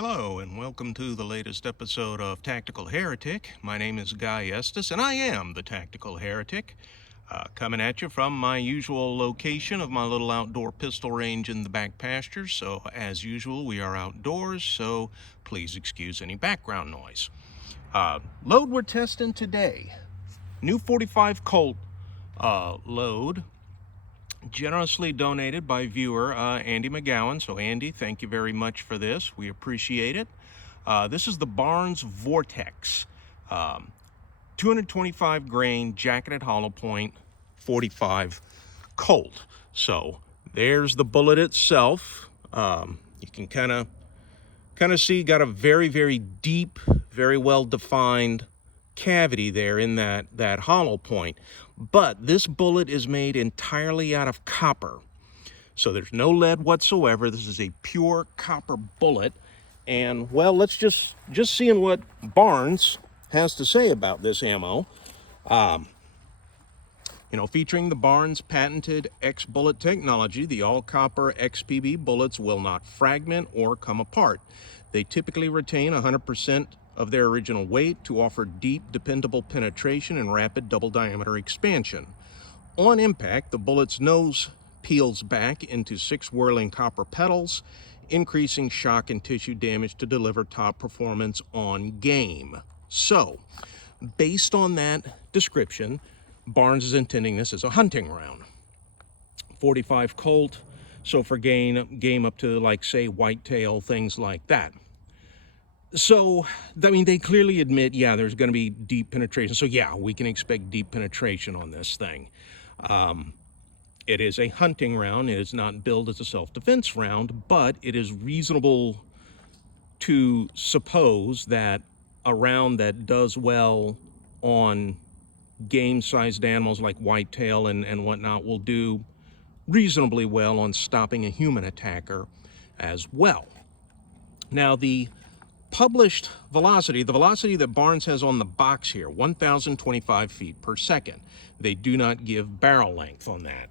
Hello, and welcome to the latest episode of Tactical Heretic. My name is Guy Estes, and I am the Tactical Heretic, coming at you from my usual location of my little outdoor pistol range in the back pastures. So, as usual, we are outdoors, so please excuse any background noise. Load we're testing today, new 45 Colt load, generously donated by viewer Andy McGowan. So Andy, thank you very much for this. We appreciate it. This is the Barnes Vor-Tx 225 grain jacketed hollow point 45 Colt. So there's the bullet itself. You can kind of see, got a very deep, very well defined cavity there in that hollow point. But this bullet is made entirely out of copper. So there's no lead whatsoever. This is a pure copper bullet. And well, let's just seeing what Barnes has to say about this ammo. Featuring the Barnes patented X bullet technology, the all copper XPB bullets will not fragment or come apart. They typically retain 100% of their original weight to offer deep, dependable penetration and rapid double diameter expansion. On impact, the bullet's nose peels back into 6 whirling copper petals, increasing shock and tissue damage to deliver top performance on game. So, based on that description, Barnes is intending this as a hunting round. 45 Colt, so for game up to, like, say, whitetail, things like that. So, I mean, they clearly admit, yeah, there's going to be deep penetration. So, yeah, we can expect deep penetration on this thing. It is a hunting round. It is not billed as a self-defense round, but it is reasonable to suppose that a round that does well on game-sized animals like whitetail and whatnot will do reasonably well on stopping a human attacker as well. Now, the published velocity, the velocity that Barnes has on the box here, 1,025 feet per second. They do not give barrel length on that.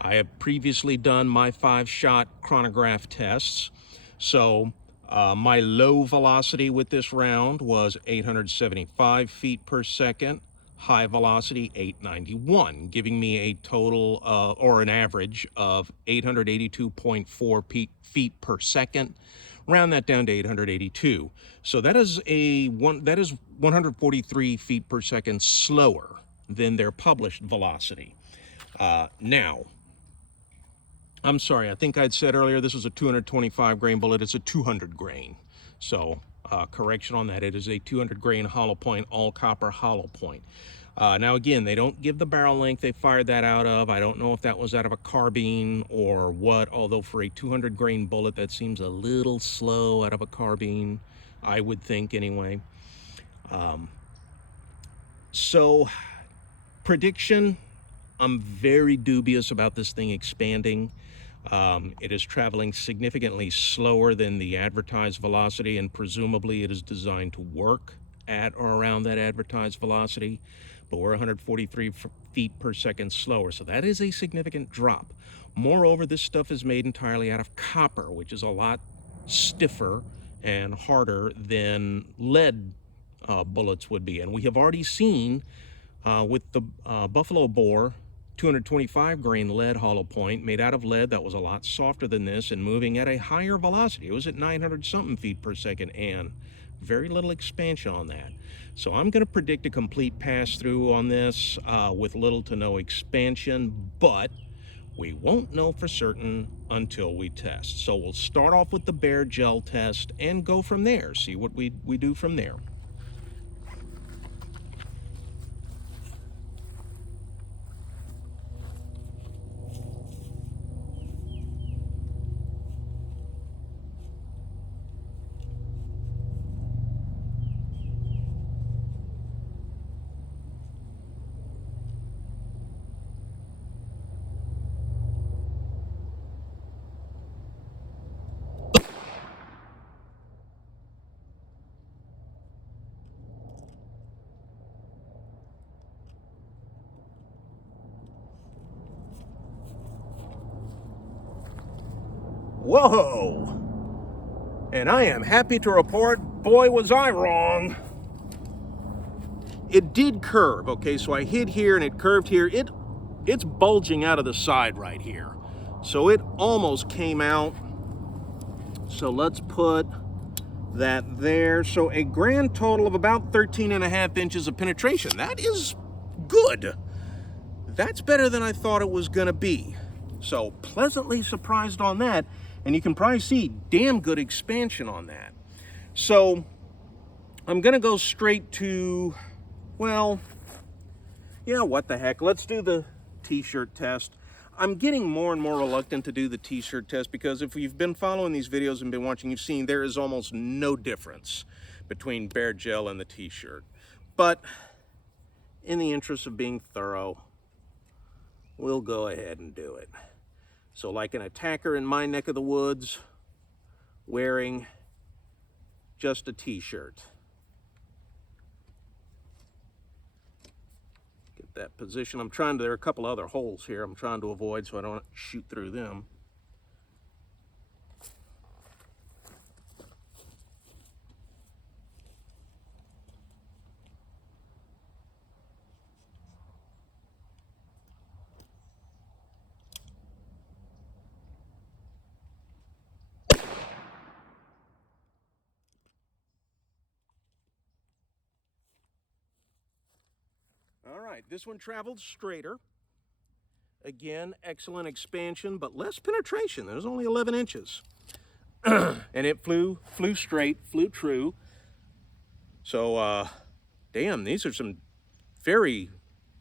I have previously done my 5-shot chronograph tests. So my low velocity with this round was 875 feet per second, high velocity 891, giving me a total or an average of 882.4 feet per second. Round that down to 882. So that is 143 feet per second slower than their published velocity. Now, I'm sorry, I think I'd said earlier this was a 225 grain bullet. It's a 200 grain. So correction on that. It is a 200 grain hollow point, all copper hollow point. Now, again, they don't give the barrel length they fired that out of. I don't know if that was out of a carbine or what, although for a 200 grain bullet, that seems a little slow out of a carbine, I would think anyway. So, prediction, I'm very dubious about this thing expanding. It is traveling significantly slower than the advertised velocity, and presumably it is designed to work at or around that advertised velocity, but we're 143 feet per second slower, so that is a significant drop. Moreover, this stuff is made entirely out of copper, which is a lot stiffer and harder than lead bullets would be. And we have already seen with the Buffalo Bore 225 grain lead hollow point made out of lead that was a lot softer than this and moving at a higher velocity. It was at 900 something feet per second and very little expansion on that. So I'm going to predict a complete pass through on this with little to no expansion, but we won't know for certain until we test. So we'll start off with the bare gel test and go from there, see what we do from there. Whoa! And I am happy to report, boy, was I wrong. It did curve, okay? So I hit here and it curved here. It's bulging out of the side right here. So it almost came out. So let's put that there. So a grand total of about 13.5 inches of penetration. That is good. That's better than I thought it was gonna be. So pleasantly surprised on that. And you can probably see damn good expansion on that. So I'm gonna go straight to, well, yeah, what the heck. Let's do the t-shirt test. I'm getting more and more reluctant to do the t-shirt test because if you've been following these videos and been watching, you've seen there is almost no difference between bare gel and the t-shirt. But in the interest of being thorough, we'll go ahead and do it. So like an attacker in my neck of the woods wearing just a t-shirt. Get that position. I'm trying to, there are a couple other holes here I'm trying to avoid so I don't shoot through them. All right, this one traveled straighter. Again, excellent expansion, but less penetration. There's only 11 inches. And it flew straight, flew true. So, damn, these are some very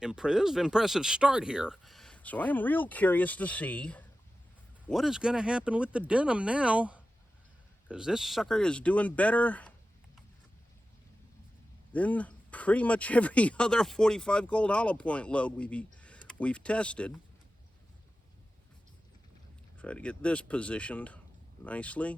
impressive start here. So I am real curious to see what is going to happen with the denim now, because this sucker is doing better than pretty much every other 45 Colt hollow point load we've tested. Try to get this positioned nicely.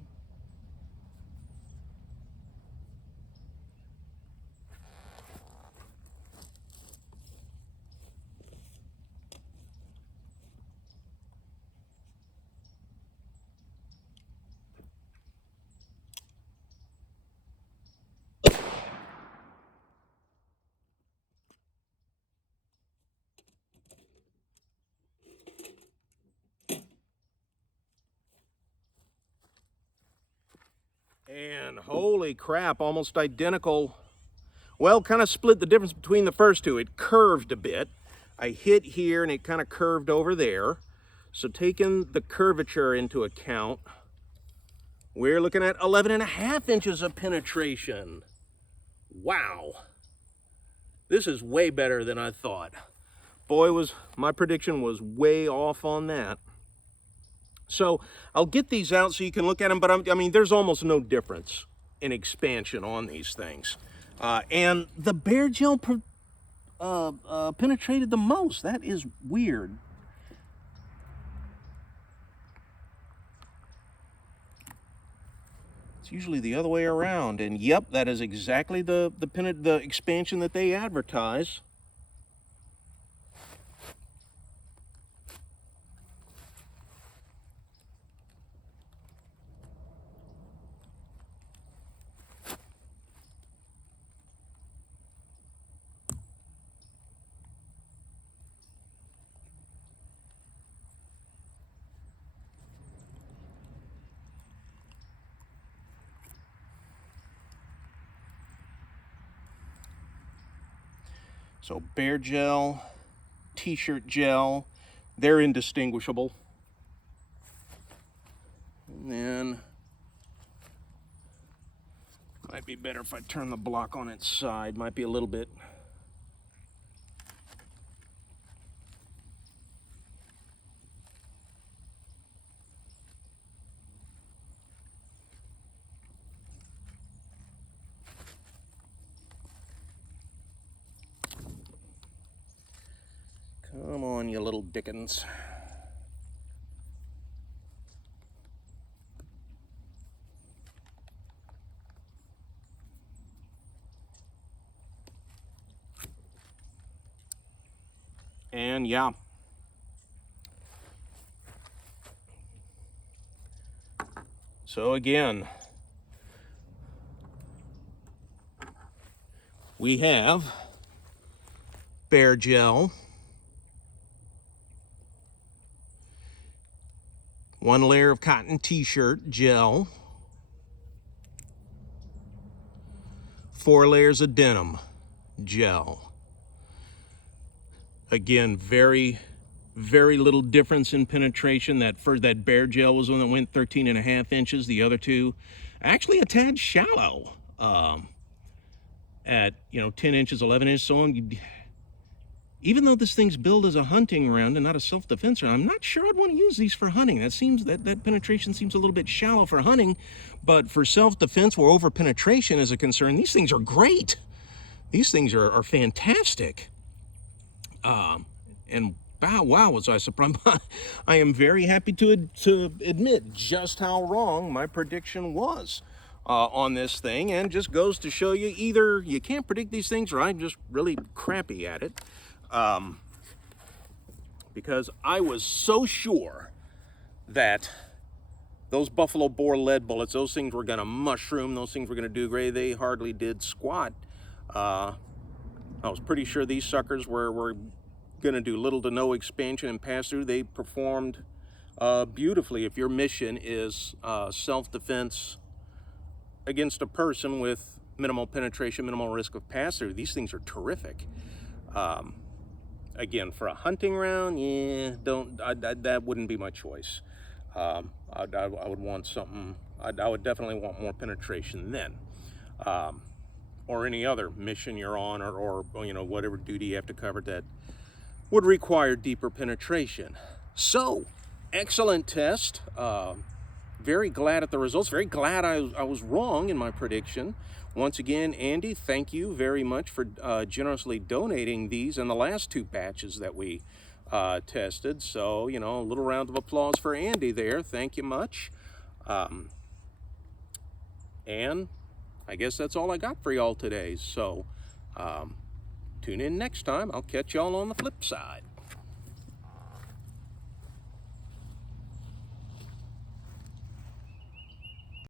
And holy crap, almost identical. Well, kind of split the difference between the first two. It curved a bit. I hit here and it kind of curved over there. So taking the curvature into account, we're looking at 11.5 inches of penetration. Wow. This is way better than I thought. Boy, my prediction was way off on that. So I'll get these out so you can look at them, but I mean, there's almost no difference in expansion on these things. And the bare gel penetrated the most. That is weird. It's usually the other way around. And yep, that is exactly the expansion that they advertise. So bare gel, t-shirt gel, they're indistinguishable. And then, might be better if I turn the block on its side, might be a little bit. Come on, you little dickens. And yeah. So again, we have bear gel, 1 layer of cotton t-shirt gel, 4 layers of denim gel. Again, very little difference in penetration. That bear gel was one that went 13.5 inches. The other two, actually a tad shallow, at 10 inches, 11 inches. So even though this thing's billed as a hunting round and not a self-defense round, I'm not sure I'd want to use these for hunting. That penetration seems a little bit shallow for hunting, but for self-defense, where over penetration is a concern, these things are great. These things are fantastic. And wow, was I surprised. I am very happy to admit just how wrong my prediction was on this thing, and just goes to show you, either you can't predict these things or I'm just really crappy at it. Because I was so sure that those buffalo bore lead bullets, those things were going to mushroom, those things were going to do great. They hardly did squat. I was pretty sure these suckers were going to do little to no expansion and pass through. They performed beautifully. If your mission is self-defense against a person with minimal penetration, minimal risk of pass-through, these things are terrific. Again, for a hunting round, yeah, that wouldn't be my choice. I would want something, I would definitely want more penetration then. Or any other mission you're on, or whatever duty you have to cover that would require deeper penetration. So, excellent test. Very glad at the results. Very glad I was wrong in my prediction. Once again, Andy, thank you very much for generously donating these and the last 2 batches that we tested. So, a little round of applause for Andy there. Thank you much. And I guess that's all I got for y'all today. So, tune in next time. I'll catch y'all on the flip side.